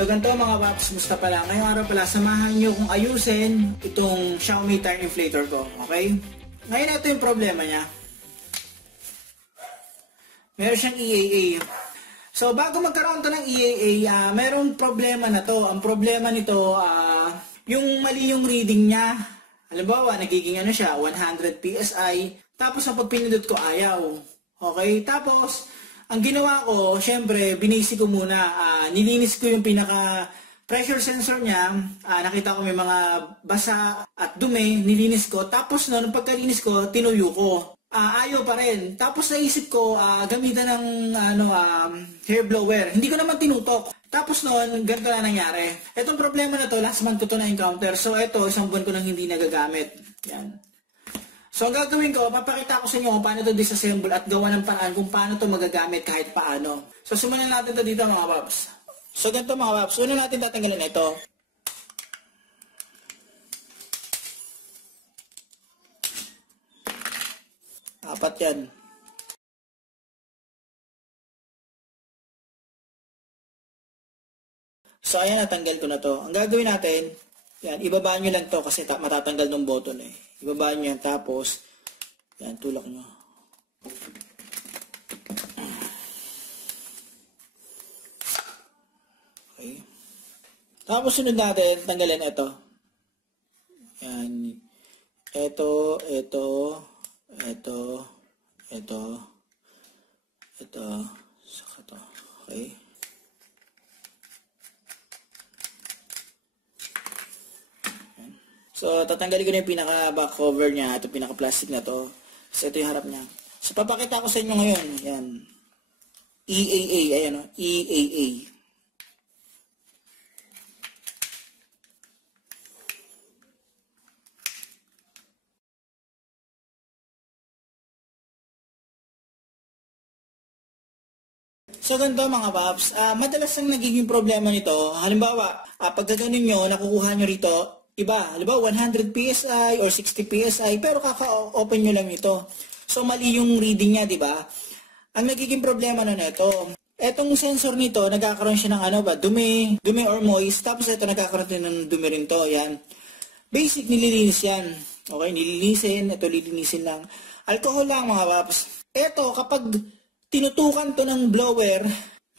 So ganito mga paps, musta pala? Ngayong araw pala, samahan nyo kung ayusin itong Xiaomi tire inflator ko, okay? Ngayon ito yung problema niya. Meron siyang EAA. So bago magkaroon to ng EAA, merong problema na to. Ang problema nito, yung mali yung reading niya. Halimbawa, nagiging ano siya, 100 PSI. Tapos ang pagpinindot ko, ayaw. Okay? Tapos, ang ginawa ko, syempre, binisi ko muna. Nilinis ko yung pinaka pressure sensor niya. Nakita ko may mga basa at dumi. Nilinis ko. Tapos noon, pagkalinis ko, tinuyo ko. Ayaw pa rin. Tapos naisip ko, gamitan ng hair blower. Hindi ko naman tinutok. Tapos noon, ganito na nangyari. Itong problema na to, last month ko to na-encounter. So ito, isang buwan ko nang hindi nagagamit. Yan. So, ang gagawin ko, papakita ko sa inyo kung paano ito disassemble at gawa ng paraan kung paano ito magagamit kahit paano. So, simulan natin ito dito mga paps. So, ganito mga paps. Una natin tatanggalin ito. Apat yan. So, ayan, natanggal ko na to. Ang gagawin natin, yan, ibabaan nyo lang to kasi matatanggal ng button eh. Ibabaan nyo yan, tapos, yan, tulak nyo. Okay. Tapos, sunod natin, tanggalin ito. Yan. Ito, saka to. Okay. So, tatanggalin ko na yung pinaka-back cover niya. Ito pinaka-plastic na to. So, ito yung harap niya. So, papakita ko sa inyo ngayon. Ayan. EAA. Ayan o. EAA. So, ganito mga paps. Madalas ang nagiging problema nito. Halimbawa, pag gano'n nyo, nakukuha nyo rito, iba, halimbawa 100 PSI or 60 PSI, pero kaka-open nyo lang ito. So, mali yung reading niya, di ba? Ang nagiging problema na nito, etong sensor nito, nagkakaroon siya ng dumi or moist, tapos ito nagkakaroon din ng dumi rin to, yan. Basic, nililinis yan. Okay, nililinisin, ito lilinisin lang. Alcohol lang mga paps. Ito, kapag tinutukan to ng blower,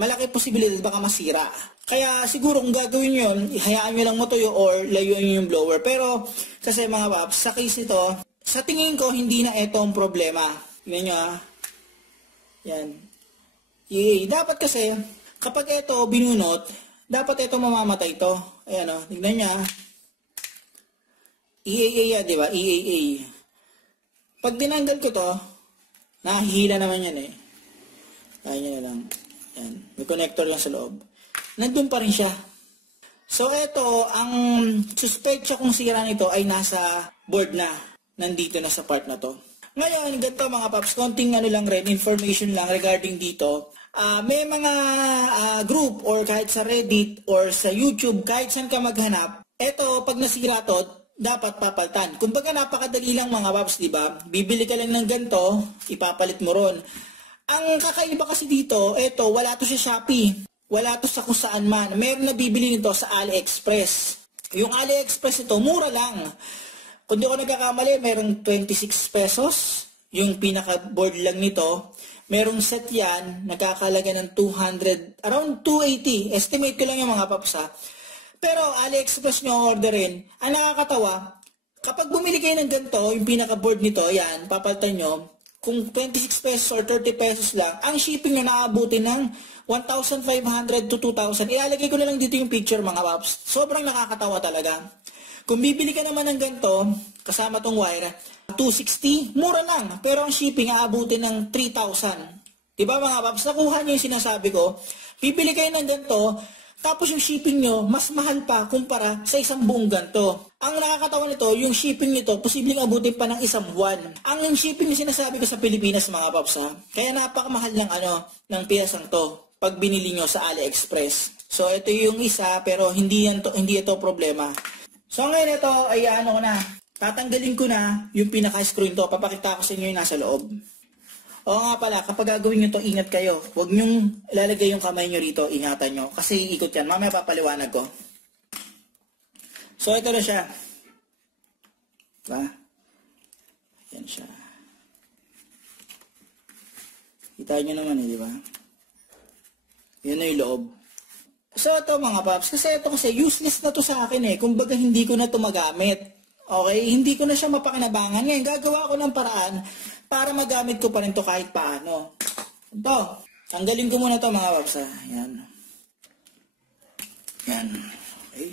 malaki posibilidad baka masira. Kaya siguro kung gagawin yun, ihayaan nyo lang matuyo or layuan nyo yung blower. Pero kasi mga paps, sa case ito, sa tingin ko hindi na ito ang problema. Tingnan nyo Yan. Dapat kasi, kapag ito binunot, dapat ito mamamatay ito. Ayan o, tignan nyo EAA yan, di ba? EAA. Pag tinanggal ko to, nahihila naman yan eh. Kaya nyo na lang. Yan. May connector lang sa loob. Nandun pa rin siya. So, ito, ang suspect siya kung sira nito ay nasa board na. Nandito na sa part na to. Ngayon, ganito mga paps, konting information lang regarding dito. May mga group or kahit sa Reddit or sa YouTube, kahit saan ka maghanap, ito, pag nasira to, dapat papalitan. Kumbaga napakadali lang mga paps, di ba? Bibili ka lang ng ganito, ipapalit mo ron. Ang kakaiba kasi dito, ito, wala to sa Shopee. Wala to sa kung saan man. Meron na bibili nito sa AliExpress. Yung AliExpress ito, mura lang. Kung di ko nagkakamali, merong 26 pesos. Yung pinaka-board lang nito. Merong set yan, nagkakalaga ng 200, around 280. Estimate ko lang yung mga paps ha. Pero AliExpress nyo orderin. Ang nakakatawa, kapag bumili kayo ng ganito, yung pinaka-board nito, yan, papalitan nyo, kung 26 pesos or 30 pesos lang, ang shipping na naabutin ng 1,500 to 2,000. Ilalagay ko na lang dito yung picture mga paps. Sobrang nakakatawa talaga. Kung bibili ka naman ng ganito, kasama tong wire, 260, mura lang. Pero ang shipping aabutin ng 3,000. Diba mga paps? Nakuha nyo yung sinasabi ko. Bibili kayo ng ganito, tapos yung shipping nyo, mas mahal pa kumpara sa isang buong ganito. Ang nakakatawa nito, yung shipping nito, posibleng abutin pa ng isang buwan. Ang shipping na sinasabi ko sa Pilipinas mga paps ha, kaya napakamahal ng piyasang to pag binili nyo sa AliExpress. So ito yung isa, pero hindi ito problema. So ngayon ito ay tatanggalin ko na yung pinaka-screw nito. Papakita ko sa inyo yung nasa loob. Oo nga pala, kapag gagawin nyo to, ingat kayo. Huwag nyong ilalagay yung kamay nyo rito, ingatan nyo. Kasi ikot yan. Mamaya papaliwanag ko. So, ito na siya. Diba? Yan siya. Kita nyo naman di ba? Yan na yung loob. So, ito mga paps, kasi ito kasi useless na to sa akin Kumbaga, hindi ko na to magamit. Okay? Hindi ko na siya mapakinabangan. Ngayon, gagawa ko ng paraan para magamit ko pa rin to kahit paano. Ito. Tanggalin ko muna to mga paps. Yan. Yan. Okay.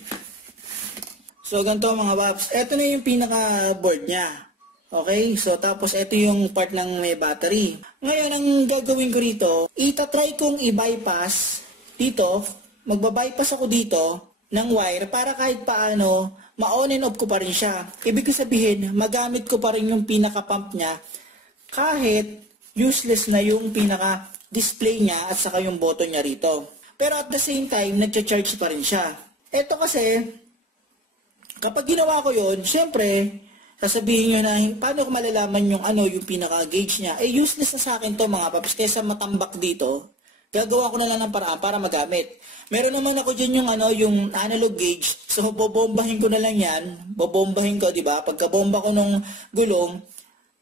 So, ganito mga paps. Ito na yung pinaka-board niya. Okay? So, tapos ito yung part ng may battery. Ngayon, ang gagawin ko rito, itatry kong i-bypass dito. Magbabypass ako dito ng wire para kahit paano ma-on and off ko pa rin siya. Ibig sabihin, magamit ko pa rin yung pinaka-pump niya kahit useless na yung pinaka-display niya at saka yung button niya rito. Pero at the same time, nag-charge pa rin siya. Ito kasi, kapag ginawa ko yun, syempre, sasabihin nyo na, paano ko malalaman yung yung pinaka-gauge niya? Useless na sa akin to mga paps. Kesa matambak dito, gagawa ko na lang ng paraan para magamit. Meron naman ako dyan yung analog gauge. So, bobombahin ko na lang yan. Bobombahin ko, di ba? Pagkabomba ko nung gulong,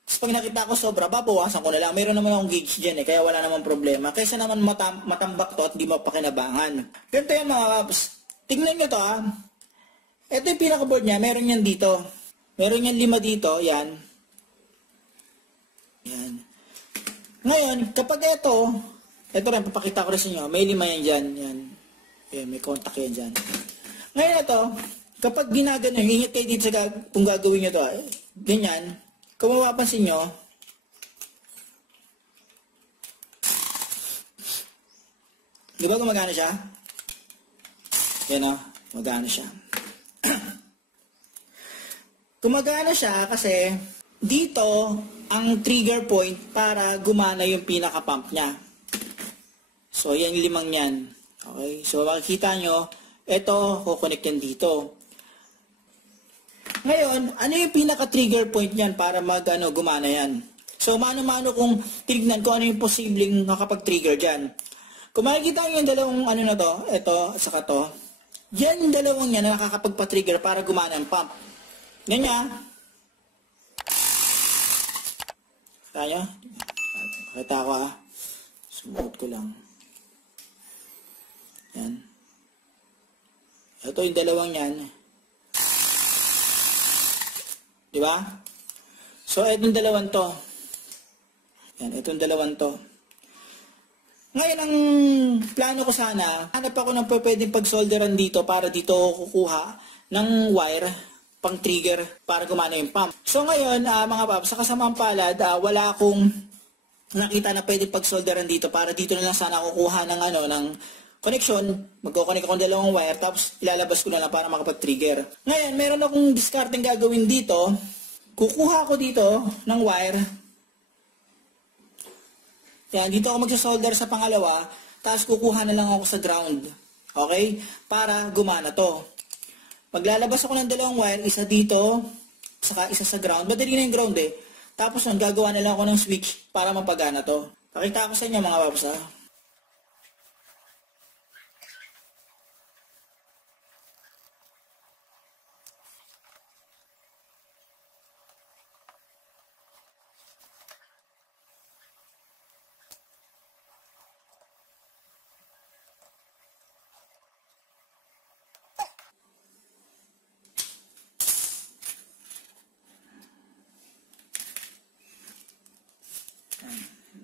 pag nakita ko sobra, babawasan ko na lang. Meron naman akong gauge dyan kaya wala namang problema. Kaysa naman matambak to at di mapakinabangan. Ganito yan mga paps. Tingnan nyo to Ito yung pinaka-board niya. Meron yan dito. Meron yan 5 dito. Yan. Yan. Ngayon, kapag ito rin, papakita ko rin sa inyo. May 5 yan dyan. Yan. Yan, may contact yan dyan. Ngayon ito, kapag ginagano, ingat kayo dito sa kung gagawin nyo to. Ganyan. Kung mapapansin nyo, di ba gumagana siya? Yan gumagana siya. Gumagana siya kasi dito ang trigger point para gumana yung pinaka-pump niya. So, yan yung 5 yan. Okay? So, makikita nyo, ito, kukonect yan dito. Ngayon, ano yung pinaka-trigger point niyan para gumana yan? So, mano-mano kung tignan ko ano yung posibleng nakapag-trigger dyan. Kung makikita nyo yung dalawang na to, ito at saka to, yan yung dalawang yan na nakakapagpa-trigger para gumana ang pump. Ganyan. Kaya? Pakita ko Sumuot ko lang. Yan. Ito yung dalawang yan. Diba? So, itong dalawang to. Yan, itong dalawang to. Ngayon, ang plano ko sana, hanap ako ng pwedeng pag-solderan dito para dito kukuha ng wire pang trigger para gumana yung pump. So ngayon, mga paps, sa kasamang palad, wala akong nakita na pwedeng pag-solderan dito para dito na lang sana kukuha ng ng connection. Magko-connect ako ng dalawang wire tapos ilalabas ko na lang para makapag-trigger. Ngayon, meron akong discarding gagawin dito. Kukuha ako dito ng wire. Yan, dito ako magsasolder sa pangalawa, tapos kukuha na lang ako sa ground. Okay? Para gumana to. Maglalabas ako ng dalawang wire, isa dito, saka isa sa ground. Madali na yung ground Tapos gagawa na lang ako ng switch para mapagana to. Pakita ko sa inyo mga paps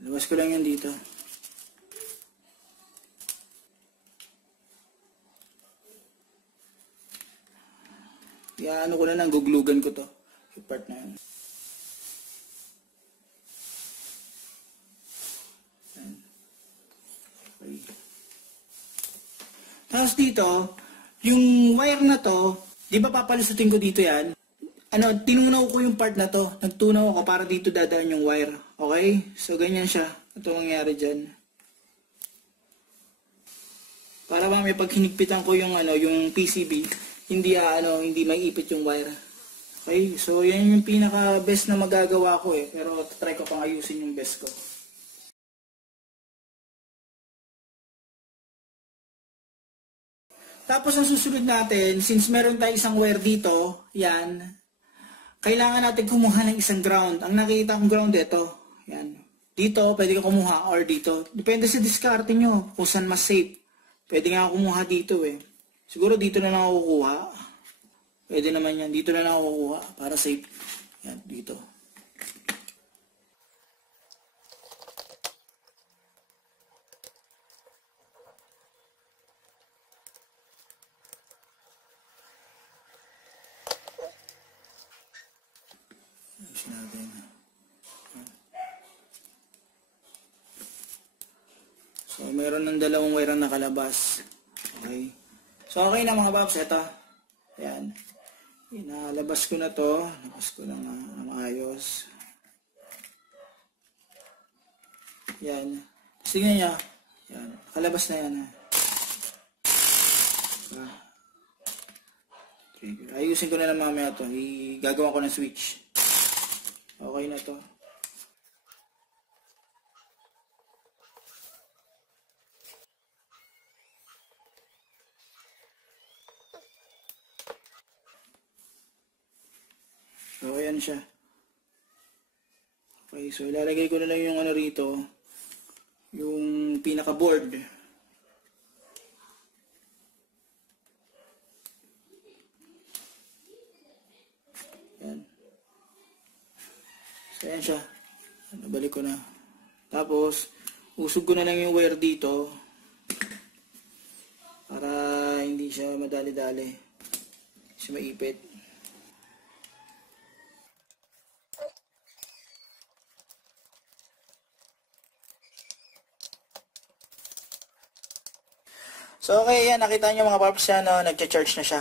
Labas ko lang yan dito. Ano ko na lang, guglugan ko to. Yung part na yan. Okay. Tapos dito, yung wire na to, di ba papalusutin ko dito yan? Tinunaw ko yung part na to. Nagtunaw ako para dito dadaan yung wire. Okay? So, ganyan siya. Ito mangyari dyan. Para may pag hinigpitan ko yung, yung PCB, hindi may ipit yung wire. Okay? So, yan yung pinaka-best na magagawa ko Pero, try ko pang ayusin yung best ko. Tapos ang susunod natin, since meron tayo isang wire dito, yan, kailangan natin kumuha ng isang ground. Ang nakikita kong ground ito, yan. Dito, pwede ka kumuha or dito. Depende sa diskarte nyo kung saan mas safe. Pwede nga kumuha dito eh. Siguro dito na lang ako kukuha. Pwede naman yan. Dito na lang ako kukuha para safe. Yan, dito. Ayusin natin. So, meron ng dalawang wire na nakalabas. Okay. So, okay na mga babs. Ito. Ayan. Inalabas ko na to. Labas ko na maayos. Yan. Tapos tingnan nyo. Yan. Nakalabas na yan. Ayusin ko na lang mamaya to. Gagawa ko ng switch. Okay na to. So, ayan siya. Okay, so ilalagay ko na lang yung ano rito, yung pinaka-board. Ayan. So, ayan siya. Nabalik ko na. Tapos, usog ko na lang yung wire dito para hindi siya madali-dali. Hindi siya maipit. So, okay, yan. Nakita nyo mga paps yan, no? Nag-charge na siya.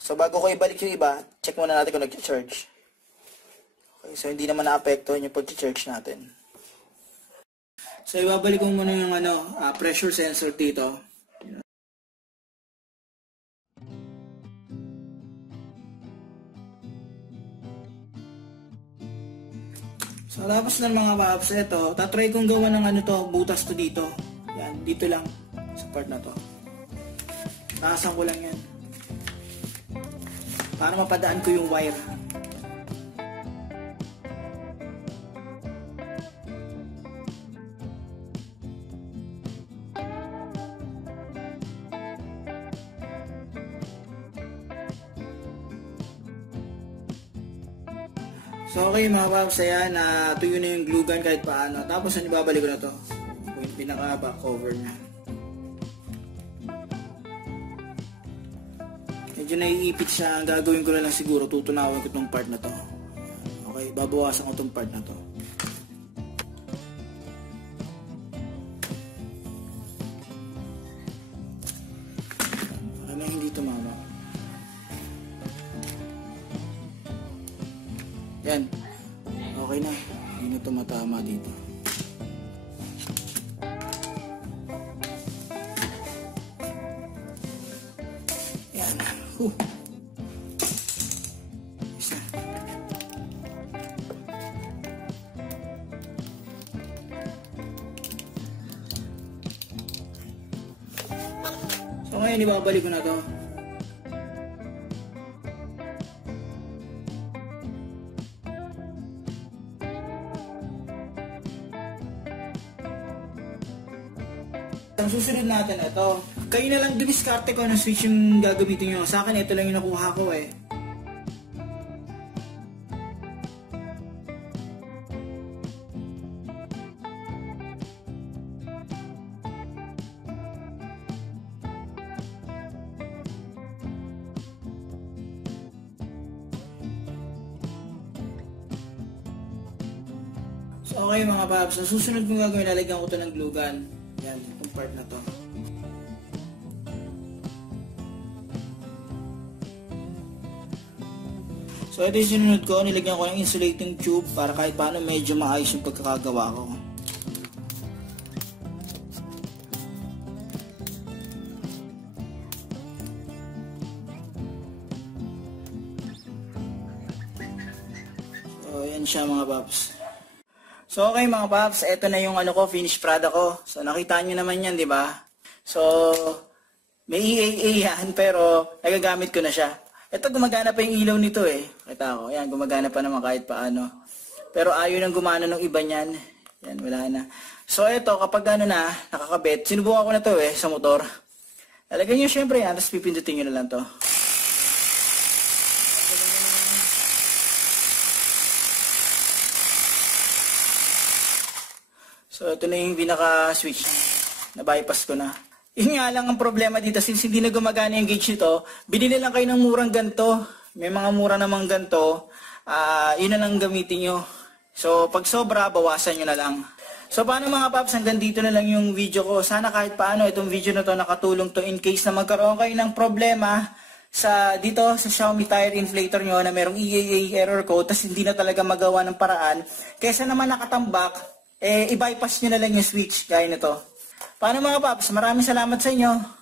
So, bago ko ibalik yung iba, check muna natin kung nag-charge. Okay, so hindi naman na-apektuhan yung pag-charge natin. So, ibabalik ko muna yung pressure sensor dito. So, tapos ng mga paps, ito, tatry kong gawa ng butas to dito. Yan, dito lang, sa part na to. Nakasan ko lang yan. Para mapadaan ko yung wire. So okay mga paps, ayan, tuyo na yung glue gun kahit paano. Tapos ibabalik ko na to. Yung pinaka back cover niya. Medyo naiipit siya. Ang gagawin ko na lang siguro, tutunawin ko itong part na to. Okay, babawasan ko itong part na to. Para na hindi tumama. Yan. Okay na. Hindi na tumatama dito. Isa. So ngayon ibabalik ko na to. Ang susunod natin ito. Kayo na lang dumiskarte ko ng switch yung gagamitin nyo. Sa akin, ito lang yung nakuha ko eh. So okay mga paps, ang susunod kong gagawin, lalagyan ko ito ng glue gun. Yan, yung part na to. So ito yung sinunod ko, nilagyan ko ng insulating tube para kahit paano medyo maayos yung pagkakagawa ko. So yan siya mga paps. So okay mga paps, ito na yung finished product ko. So nakita nyo naman yan, di ba? So May EAA yan, pero nagagamit ko na siya. Ito, gumagana pa yung ilaw nito eh. Kita ko, yan, gumagana pa naman kahit paano. Pero ayaw nang gumana ng iba niyan. Yan, wala na. So, ito, kapag ano na, nakakabit, sinubukan ko na to eh, sa motor. Lalagyan nyo syempre yan, tapos pipindutin nyo na lang to. So, ito na yung pinaka-switch. Na-bypass ko na. Yun nga lang ang problema dito, since hindi na gumagana yung gauge nito, binili lang kayo ng murang ganito. May mga mura namang ganito. Yun na lang gamitin nyo. So, pag sobra, bawasan nyo na lang. So, paano mga paps, hanggang dito na lang yung video ko. Sana kahit paano itong video na to nakatulong to in case na magkaroon kayo ng problema dito sa Xiaomi tire inflator nyo na merong EAA error code tapos hindi na talaga magawa ng paraan. Kesa naman nakatambak, i-bypass nyo na lang yung switch gaya nito. Paano mga paps, maraming salamat sa inyo.